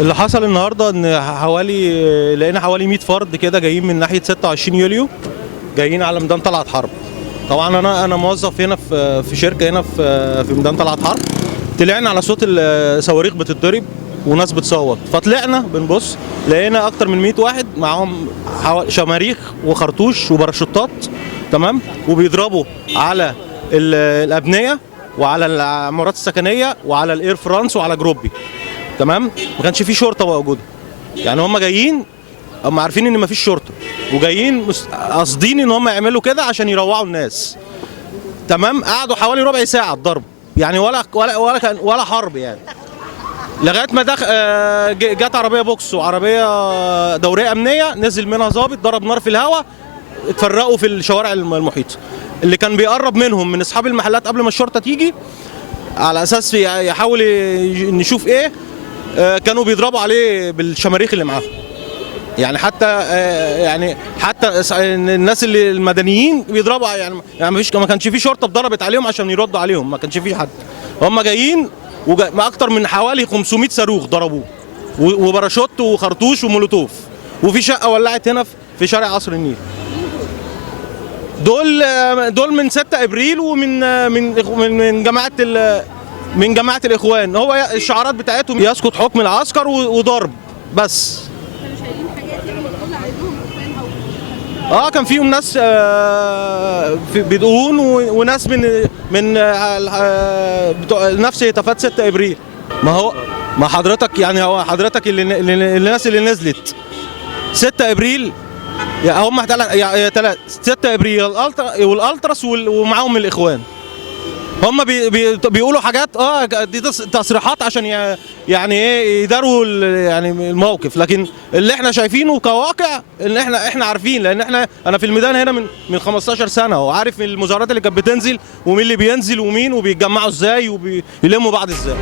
اللي حصل النهارده ان لقينا حوالي 100 فرد كده جايين من ناحيه 26 يوليو، جايين على ميدان طلعت حرب. طبعا انا موظف هنا في شركه هنا في ميدان طلعت حرب. طلعنا على صوت الصواريخ بتتضرب وناس بتصوت، فطلعنا بنبص لقينا اكتر من 100 واحد معاهم شماريخ وخرطوش وباراشوتات، تمام، وبيضربوا على الابنيه وعلى العمارات السكنيه وعلى الاير فرانس وعلى جروبي، تمام. ما كانش في شرطه موجوده، يعني هم جايين، هم عارفين ان مفيش شرطه وجايين قاصدين ان هم يعملوا كده عشان يروعوا الناس، تمام. قعدوا حوالي ربع ساعه الضرب، يعني ولا حرب يعني، لغايه ما جت عربيه بوكس وعربيه دوريه امنيه، نزل منها ضابط ضرب نار في الهواء، اتفرقوا في الشوارع المحيطه. اللي كان بيقرب منهم من اصحاب المحلات قبل ما الشرطه تيجي على اساس يحاول نشوف ايه، كانوا بيضربوا عليه بالشماريخ اللي معاهم. يعني حتى الناس اللي المدنيين بيضربوا، يعني ما كانش في شرطه اتضربت عليهم عشان يردوا عليهم، ما كانش في حد. هم جايين ما اكتر من حوالي 500 صاروخ ضربوه وباراشوت وخرطوش ومولوتوف، وفي شقه ولعت هنا في شارع قصر النيل. دول من 6 ابريل ومن من جماعه الاخوان. هو الشعارات بتاعتهم يسقط حكم العسكر وضرب بس. كانوا شايلين حاجات يعني بتدل على انهم اخوان او كان فيهم ناس بدقون وناس من بتوع نفس هتافات 6 ابريل. ما حضرتك يعني هو حضرتك الناس اللي نزلت 6 ابريل هم 6 ابريل والالتراس ومعاهم الاخوان. هم بيقولوا حاجات دي تصريحات عشان يعني ايه يداروا يعني الموقف، لكن اللي احنا شايفينه كواقع ان احنا عارفين، لان انا في الميدان هنا من 15 سنه وعارف المظاهرات اللي كانت بتنزل ومين اللي بينزل ومين وبيتجمعوا ازاي وبيلموا بعض ازاي.